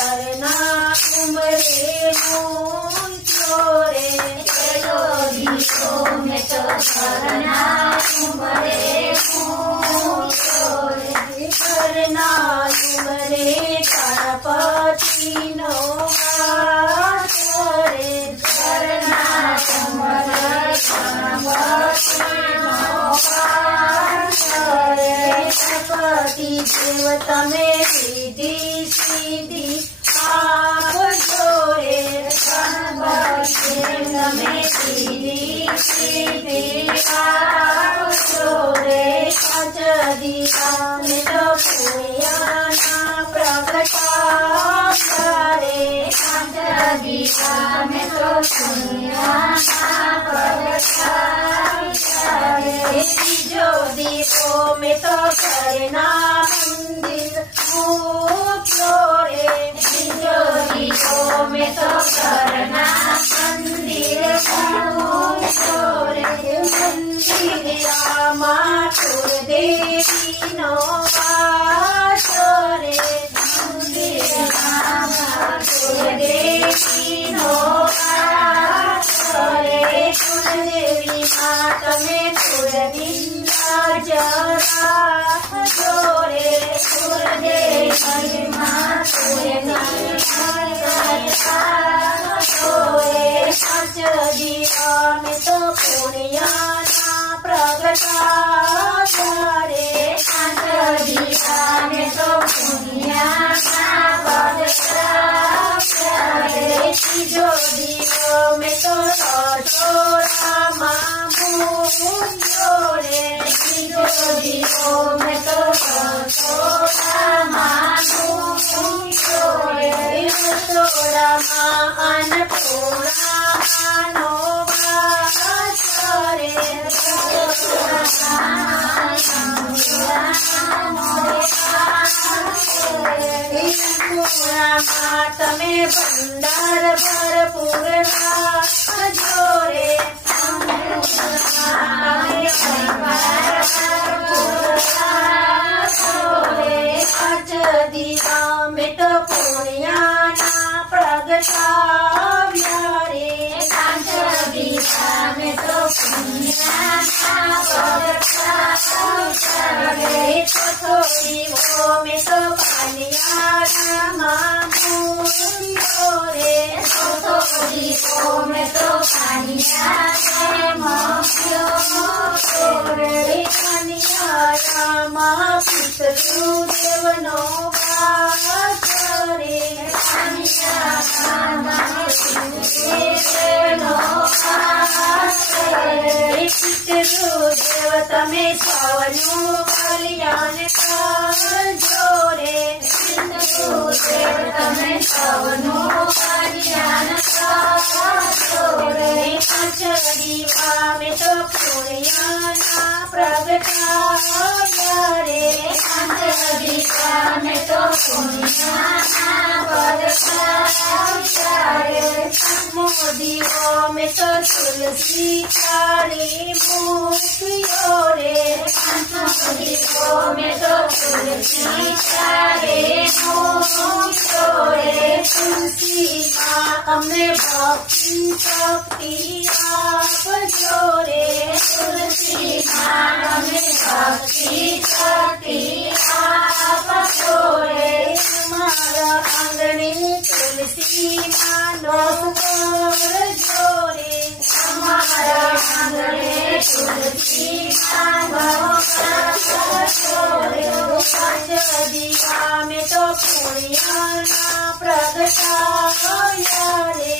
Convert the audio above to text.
घरना उमरे मूंझो रे चलो दीपो में तो घरना उमरे मूंझो रे घरना उमरे गणपतिनो वासो रे घरना उमरे गणपतिनो वासो रे गणपति देव तमे सीधी सीधी आपजो रे गणपति तमे सीधी सीधी आपजो रे पांच दिया में तो पुण्याना प्रगटा रे पांच दिया में तो पुण्याना प्रगटा रे तीजो दीपो में तो करना मंदिर मूक्यो रे तीजो दीपो में तो करना मंदिर मूक्यो रे मंदिरमा ठुर देवी नो वासो रे मंदिरमा ठुर देवी नो वासो रे कुलदेवी मात में ठुर निंदा जरा जोरे कुलदेवी माँ ठुर निंदा जरा जोरे पांच दिया में तो पुण्याना प्रगटा रे पांच दिया में तो पुण्याना प्रगटा रे तीजो दियो में तो छोरा मूंझो रे तीजो दीपो में तो छोटा मानू रे छोरा अन्नपूर्णा मानो वासो रे मात में भंडार भरपूर जोरे पांच दिया में तो पुण्याना प्रगटाव्या रे पांच दिया में तो पुण्याना प्रगटा रे थोड़ी वो में तो पानियाना मामूलो रे तो दीपो में तो पानिया मोक्यो रे पानियाना मा पितृदेव नो वासो रे पानिया नो रे पितृदेव तमे सवनु कल्याण करजो रे देव तमे सवनो कल्याण करो रे पांच दीवा में तो पुण्याना प्रगटाव्या रे पांच दिया में तो पुण्याना प्रगटा रे मोदियो में तो तुलसी काली मूर्तियो रे दीपो में तो तुलसी चारे मोक्यो रे तुलसी माँ हमें भक्ति शक्ति आप जोरे तुलसी माँ में भक्ति शक्ति आप छोड़े हमारा आंगने तुलसी मानो जोरे हमारा आंगने तुलसी मानो छोड़े पांच दिया में तो पुण्याना प्रगटाव्या रे